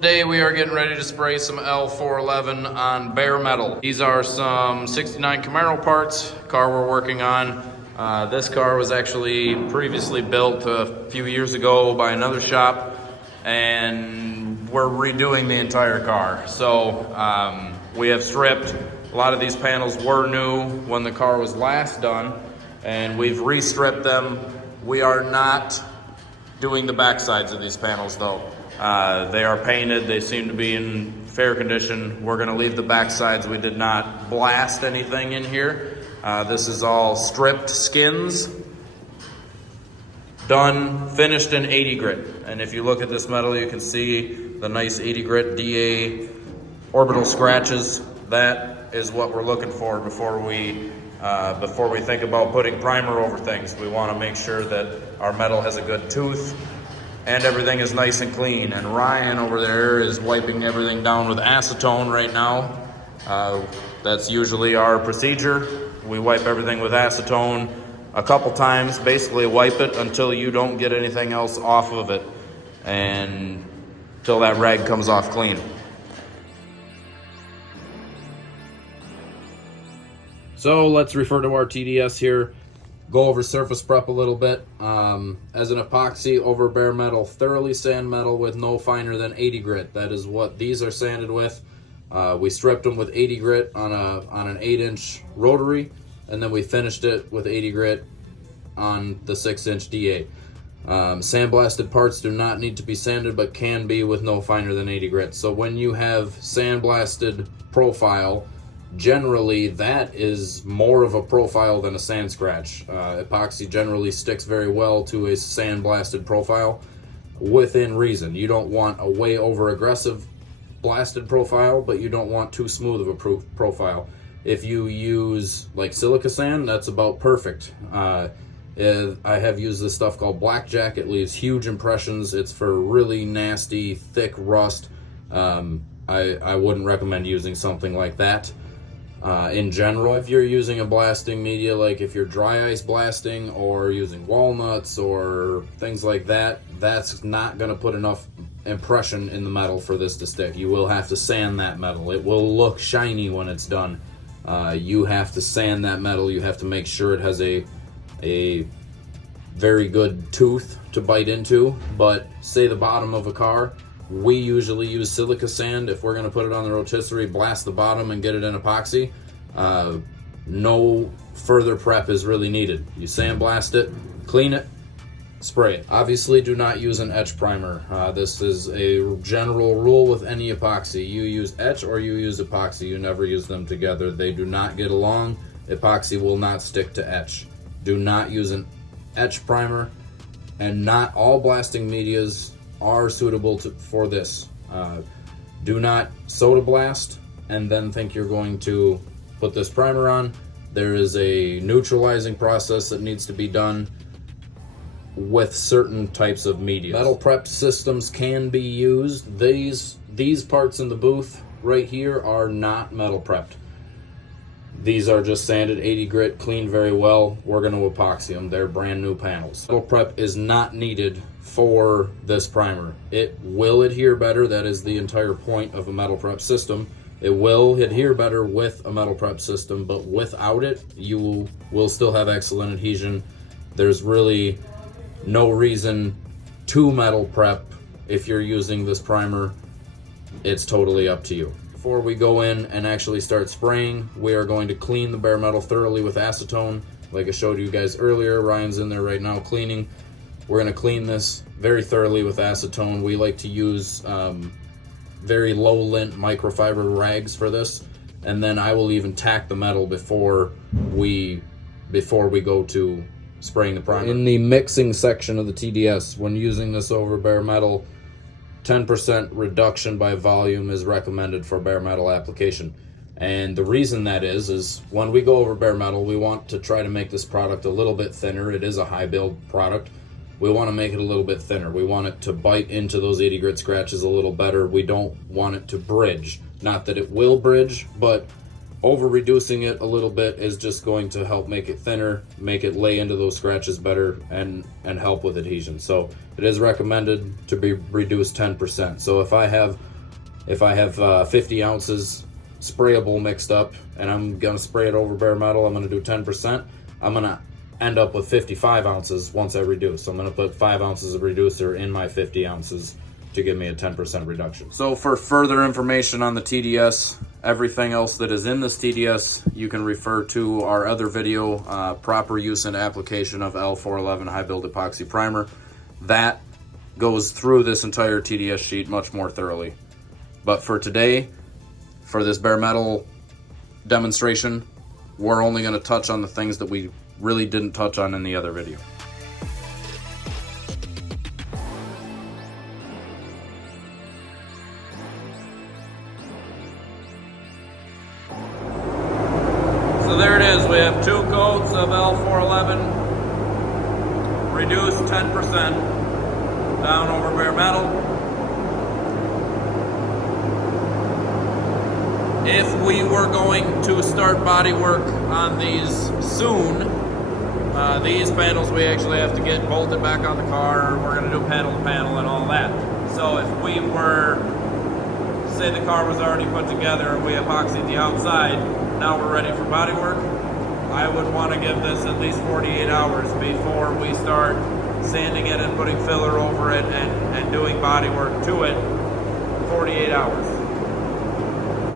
Today we are getting ready to spray some L-411 on bare metal. These are some 69 Camaro parts, car we're working on. This car was actually previously built a few years ago by another shop, and we're redoing the entire car. So we have stripped. A lot of these panels were new when the car was last done, and we've re-stripped them. We are not doing the back sides of these panels though. They are painted, they seem to be in fair condition. We're gonna leave the back sides. We did not blast anything in here. This is all stripped skins, done, finished in 80 grit. And if you look at this metal, you can see the nice 80 grit DA orbital scratches. That is what we're looking for before we think about putting primer over things. We wanna make sure that our metal has a good tooth and everything is nice and clean. And Ryan over there is wiping everything down with acetone right now. That's usually our procedure. We wipe everything with acetone a couple times, basically wipe it until you don't get anything else off of it, and till that rag comes off clean. So let's refer to our TDS here. Go over surface prep a little bit. As an epoxy over bare metal, thoroughly sand metal with no finer than 80 grit. That is what these are sanded with. We stripped them with 80 grit on an 8-inch rotary, and then we finished it with 80 grit on the 6-inch DA. Sandblasted parts do not need to be sanded, but can be with no finer than 80 grit. So when you have sandblasted profile, generally that is more of a profile than a sand scratch. Epoxy generally sticks very well to a sandblasted profile within reason. You don't want a way over aggressive blasted profile, but you don't want too smooth of a profile. If you use like silica sand, that's about perfect. I have used this stuff called blackjack. It leaves huge impressions. It's for really nasty thick rust. I wouldn't recommend using something like that. In general, if you're using a blasting media, like if you're dry ice blasting or using walnuts or things like that, that's not going to put enough impression in the metal for this to stick. You will have to sand that metal. It will look shiny when it's done. You have to sand that metal. You have to make sure it has a very good tooth to bite into. But say the bottom of a car, we usually use silica sand. If we're going to put it on the rotisserie, blast the bottom and get it in epoxy. No further prep is really needed. You sandblast it, clean it, spray it. Obviously, do not use an etch primer. This is a general rule with any epoxy. You use etch or you use epoxy. You never use them together. They do not get along. Epoxy will not stick to etch. Do not use an etch primer, and not all blasting medias are suitable for this. Do not soda blast and then think you're going to put this primer on. There is a neutralizing process that needs to be done with certain types of media. Metal prep systems can be used. These parts in the booth right here are not metal prepped. These are just sanded 80 grit, cleaned very well. We're going to epoxy them. They're brand new panels. Metal prep is not needed for this primer. It will adhere better. That is the entire point of a metal prep system. It will adhere better with a metal prep system, but without it, you will still have excellent adhesion. There's really no reason to metal prep if you're using this primer. It's totally up to you. Before we go in and actually start spraying, we are going to clean the bare metal thoroughly with acetone. Like I showed you guys earlier, Ryan's in there right now cleaning. We're going to clean this very thoroughly with acetone. We like to use very low lint microfiber rags for this, and then I will even tack the metal before we go to spraying the primer. In the mixing section of the TDS, when using this over bare metal, 10% reduction by volume is recommended for bare metal application. And the reason that is when we go over bare metal, we want to try to make this product a little bit thinner. It is a high build product. We want to make it a little bit thinner. We want it to bite into those 80 grit scratches a little better. We don't want it to bridge. Not that it will bridge, but over reducing it a little bit is just going to help make it thinner, make it lay into those scratches better, and help with adhesion. So it is recommended to be reduced 10%. So if I have If I have 50 ounces sprayable mixed up and I'm gonna spray it over bare metal, I'm gonna do 10%. I'm gonna end up with 55 ounces once I reduce. So I'm gonna put 5 ounces of reducer in my 50 ounces to give me a 10% reduction. So for further information on the TDS, everything else that is in this TDS, you can refer to our other video, proper use and application of L-411 high build epoxy primer. That goes through this entire TDS sheet much more thoroughly. But for today, for this bare metal demonstration, we're only going to touch on the things that we really didn't touch on in the other video. So there it is, we have 2 coats of L-411, reduced 10% down over bare metal. If we were going to start body work on these soon, these panels we actually have to get bolted back on the car. We're going to do panel to panel and all that. So if we were, say the car was already put together and we epoxied the outside, now we're ready for body work, I would want to give this at least 48 hours before we start sanding it and putting filler over it and doing body work to it. 48 hours.